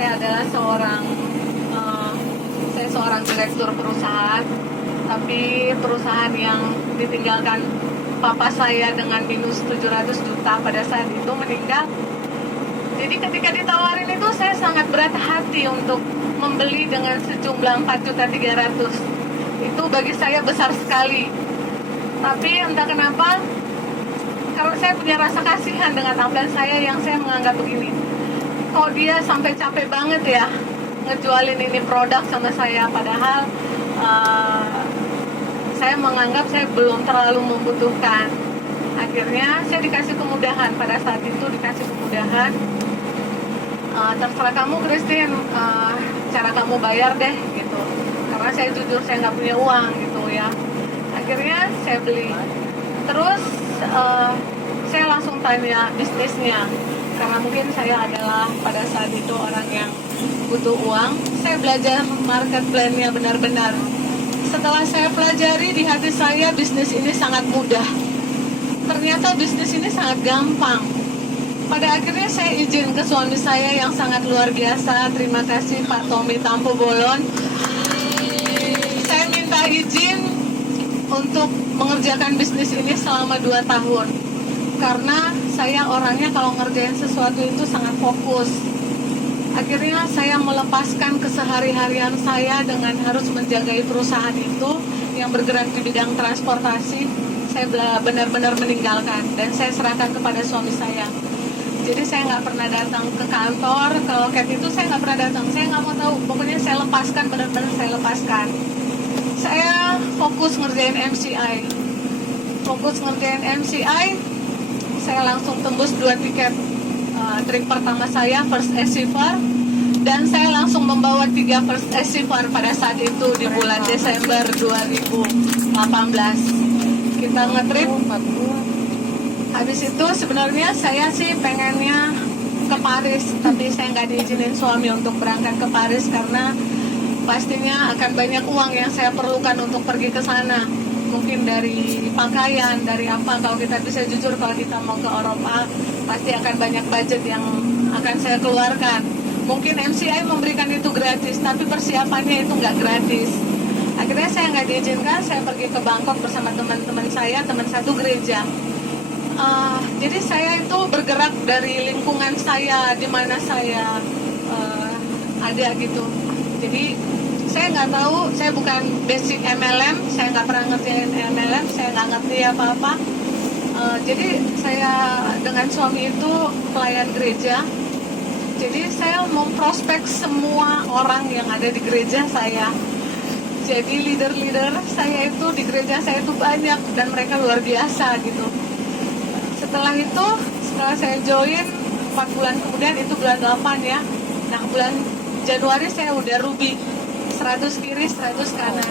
saya adalah saya seorang direktur perusahaan, tapi perusahaan yang ditinggalkan papa saya dengan minus 700 juta pada saat itu meninggal. Jadi ketika ditawarin itu saya sangat berat hati untuk membeli dengan sejumlah 4.300.000. Itu bagi saya besar sekali. Tapi entah kenapa, kalau saya punya rasa kasihan dengan upline saya yang saya menganggap begini, kok dia sampai capek banget ya ngejualin ini produk sama saya, padahal saya menganggap saya belum terlalu membutuhkan. Akhirnya saya dikasih kemudahan, pada saat itu dikasih kemudahan, terserah kamu Christine, cara kamu bayar deh gitu, karena saya jujur saya nggak punya uang gitu ya. Akhirnya saya beli, terus saya langsung tanya bisnisnya, karena mungkin saya adalah pada saat itu orang yang butuh uang. Saya belajar market plan-nya benar-benar. Setelah saya pelajari, di hati saya bisnis ini sangat mudah. Ternyata bisnis ini sangat gampang. Pada akhirnya saya izin ke suami saya yang sangat luar biasa. Terima kasih Pak Tommy Tampo Bolon. Saya minta izin untuk mengerjakan bisnis ini selama 2 tahun. Karena saya orangnya kalau ngerjain sesuatu itu sangat fokus. Akhirnya saya melepaskan kesehari-harian saya dengan harus menjagai perusahaan itu yang bergerak di bidang transportasi. Saya benar-benar meninggalkan dan saya serahkan kepada suami saya. Jadi saya nggak pernah datang ke kantor. Ke loket itu saya nggak pernah datang. Saya nggak mau tahu. Pokoknya saya lepaskan, benar-benar saya lepaskan. Saya fokus ngerjain MCI. Saya langsung tembus 2 tiket trip pertama saya, first achiever, dan saya langsung membawa 3 first achiever pada saat itu di bulan Desember 2018. Kita ngetrip. Habis itu sebenarnya saya sih pengennya ke Paris, tapi saya nggak diizinin suami untuk berangkat ke Paris karena pastinya akan banyak uang yang saya perlukan untuk pergi ke sana. Mungkin dari pakaian, dari apa. Kalau kita bisa jujur, kalau kita mau ke Eropa pasti akan banyak budget yang akan saya keluarkan. Mungkin MCI memberikan itu gratis, tapi persiapannya itu nggak gratis. Akhirnya saya nggak diizinkan. Saya pergi ke Bangkok bersama teman-teman saya, teman satu gereja. Jadi saya itu bergerak dari lingkungan saya, di mana saya ada gitu. Jadi saya nggak tahu, saya bukan basic MLM, saya nggak pernah ngerjain MLM, saya nggak ngerti apa-apa. Jadi saya dengan suami itu pelayan gereja. Jadi saya memprospek semua orang yang ada di gereja saya. Jadi leader-leader saya itu di gereja saya itu banyak dan mereka luar biasa gitu. Setelah itu, setelah saya join 4 bulan kemudian, itu bulan 8 ya. Nah bulan Januari saya udah ruby 100 kiri 100 kanan.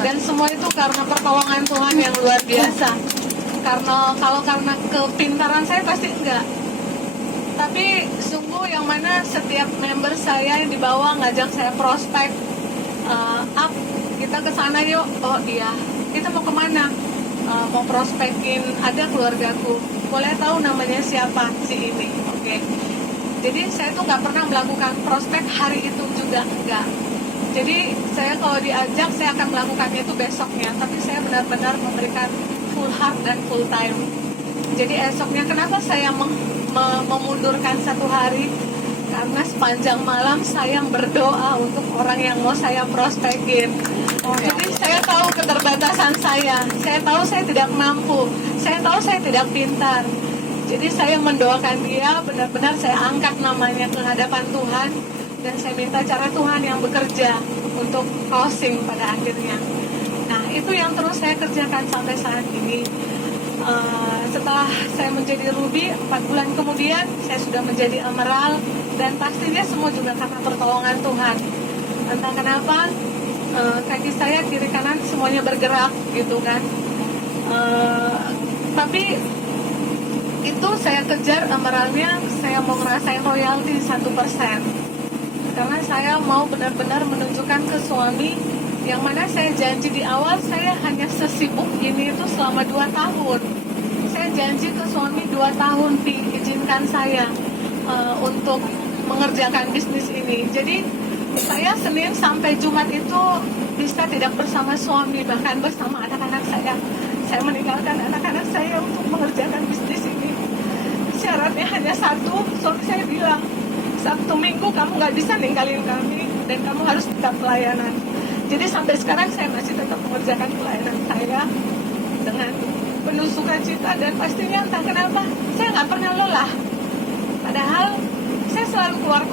Dan semua itu karena pertolongan Tuhan yang luar biasa. Karena kepintaran saya pasti enggak. Tapi sungguh yang mana setiap member saya yang dibawa ngajak saya prospek, up kita ke sana yuk. Oh iya, kita mau kemana? Mau prospekin, ada keluargaku. Boleh tahu namanya siapa? Si ini. Oke. Jadi saya tuh nggak pernah melakukan prospek hari itu juga, enggak. Jadi saya kalau diajak saya akan melakukannya itu besoknya. Tapi saya benar-benar memberikan full heart dan full time. Jadi esoknya kenapa saya memundurkan 1 hari? Karena sepanjang malam saya berdoa untuk orang yang mau saya prospekin. Jadi saya tahu keterbatasan saya tahu saya tidak mampu, saya tahu saya tidak pintar. Jadi saya mendoakan dia, benar-benar saya angkat namanya ke hadapan Tuhan, dan saya minta cara Tuhan yang bekerja untuk closing pada akhirnya. Nah itu yang terus saya kerjakan sampai saat ini. Setelah saya menjadi Ruby, 4 bulan kemudian saya sudah menjadi Emerald, dan pastinya semua juga karena pertolongan Tuhan. Entah kenapa kaki saya kiri kanan semuanya bergerak gitu kan. Tapi itu saya kejar Emeraldnya, saya mau ngerasain royalti 1%. Karena saya mau benar-benar menunjukkan ke suami, yang mana saya janji di awal saya hanya sesibuk ini itu selama 2 tahun. Saya janji ke suami 2 tahun diizinkan saya untuk mengerjakan bisnis ini. Jadi saya Senin sampai Jumat itu bisa tidak bersama suami, bahkan bersama anak-anak saya. Saya meninggalkan anak-anak saya untuk mengerjakan bisnis ini. Syaratnya hanya satu, suami saya bilang, Sabtu Minggu kamu nggak bisa ninggalin kami dan kamu harus tetap pelayanan. Jadi sampai sekarang saya masih tetap mengerjakan pelayanan saya dengan penuh sukacita, dan pastinya entah kenapa saya nggak pernah lelah. Padahal saya selalu keluar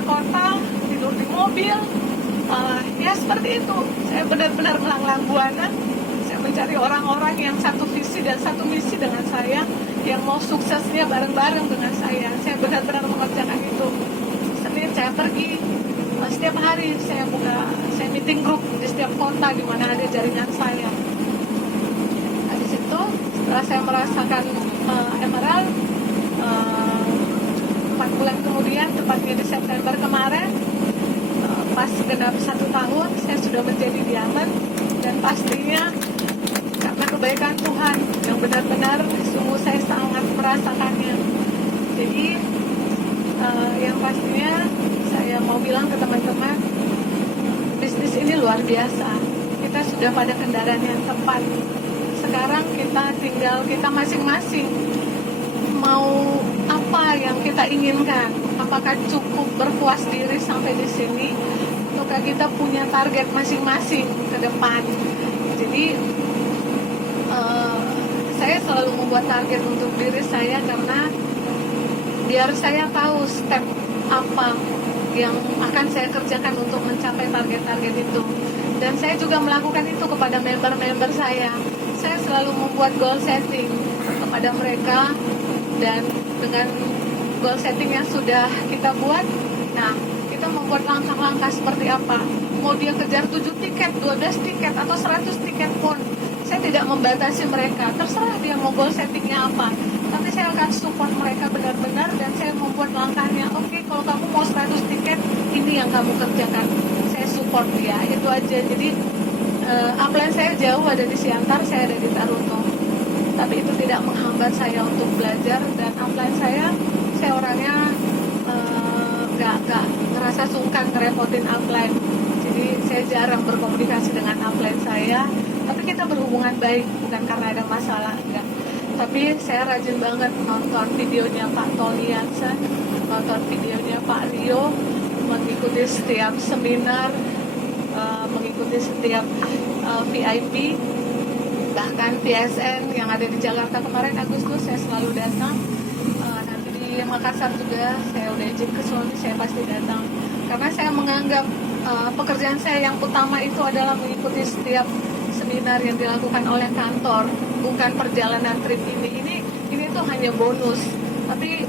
kota, tidur di mobil, ya seperti itu. Saya benar-benar melanglang buana. Saya mencari orang-orang yang satu visi dan satu misi dengan saya, yang mau suksesnya bareng-bareng dengan saya. Saya benar-benar mengerjakan itu. Senin saya pergi, setiap hari saya meeting group di setiap kota di mana ada jaringan saya. Nah, di situ setelah saya merasakan Emerald, 4 bulan kemudian, tepatnya di September kemarin, pas genap 1 tahun, saya sudah menjadi diamond. Dan pastinya karena kebaikan Tuhan yang benar-benar sungguh saya sangat merasakannya. Jadi yang pastinya saya mau bilang ke teman-teman, bisnis ini luar biasa. Kita sudah pada kendaraan yang tepat. Sekarang kita masing-masing mau apa yang kita inginkan. Apakah cukup berpuas diri sampai di sini, ataukah kita punya target masing-masing ke depan. Jadi saya selalu membuat target untuk diri saya, karena biar saya tahu step apa yang akan saya kerjakan untuk mencapai target-target itu. Dan saya juga melakukan itu kepada member-member saya. Saya selalu membuat goal setting kepada mereka, dan dengan goal setting yang sudah kita buat, nah kita membuat langkah-langkah seperti apa. Mau dia kejar 7 tiket, 12 tiket, atau 100 tiket pun, saya tidak membatasi mereka. Terserah dia mau goal settingnya apa, tapi saya akan support mereka benar-benar, dan saya membuat langkahnya. Oke, kalau kamu mau 100 tiket, ini yang kamu kerjakan. Saya support dia, itu aja. Jadi upline saya jauh, ada di Siantar, saya ada di Taruto. Tapi itu tidak menghambat saya untuk belajar. Dan upline saya orangnya nggak ngerasa sungkan ngerepotin upline. Jadi saya jarang berkomunikasi dengan upline saya. Tapi kita berhubungan baik, bukan karena ada masalah, enggak. Tapi saya rajin banget nonton videonya Pak Tony Hansen, nonton videonya Pak Rio, mengikuti setiap seminar, mengikuti setiap VIP, bahkan PSN yang ada di Jakarta kemarin Agustus saya selalu datang. Nanti di Makassar juga saya udah izin ke suami, saya pasti datang, karena saya menganggap pekerjaan saya yang utama itu adalah mengikuti setiap seminar yang dilakukan oleh kantor, bukan perjalanan trip ini tuh hanya bonus. Tapi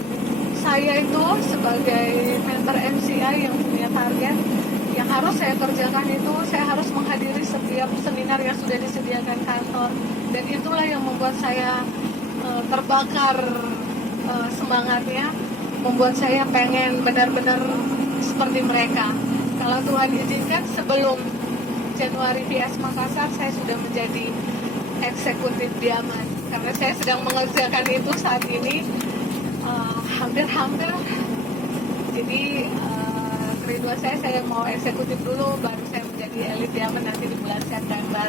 saya itu sebagai member MCI yang punya target, yang harus saya kerjakan itu, saya harus menghadiri setiap seminar yang sudah disediakan kantor. Dan itulah yang membuat saya terbakar semangatnya, membuat saya pengen benar-benar seperti mereka. Kalau Tuhan izinkan, sebelum Januari PS Makassar, saya sudah menjadi eksekutif diamond, karena saya sedang mengerjakan itu saat ini, hampir. Jadi kerinduan saya mau eksekutif dulu, baru saya menjadi elite diamond nanti di bulan September.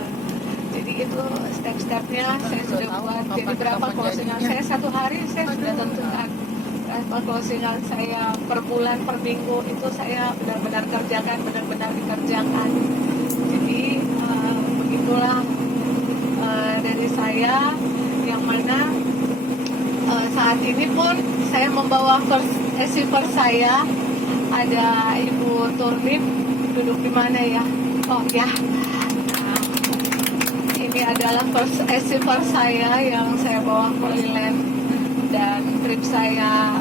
Jadi itu step-stepnya saya sudah buat. Jadi berapa closingan saya satu hari, saya sudah tentukan berapa closingan saya per bulan, per minggu, itu saya benar-benar kerjakan, benar-benar dikerjakan. Jadi begitulah dari saya, yang mana saat ini pun saya membawa first achiever saya. Ada Ibu Turnip, duduk di mana ya? Oh ya, ini adalah first achiever saya yang saya bawa ke Leyland. Dan trip saya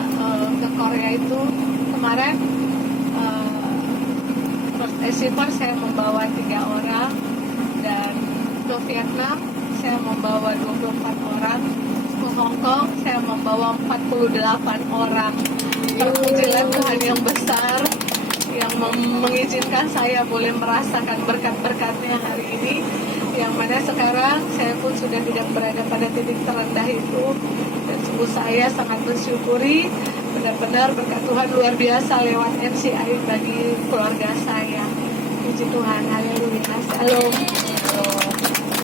ke Korea itu kemarin, first achiever saya membawa 3 orang, dan ke Vietnam saya membawa 24 orang, ke Hong Kong saya membawa 48 orang. Terpujilah Tuhan yang besar yang mengizinkan saya boleh merasakan berkat-berkatnya hari ini, yang mana sekarang saya pun sudah tidak berada pada titik terendah itu, dan sungguh saya sangat bersyukuri benar-benar berkat Tuhan luar biasa lewat MC Ayu bagi keluarga saya. Puji Tuhan, haleluya. Shalom.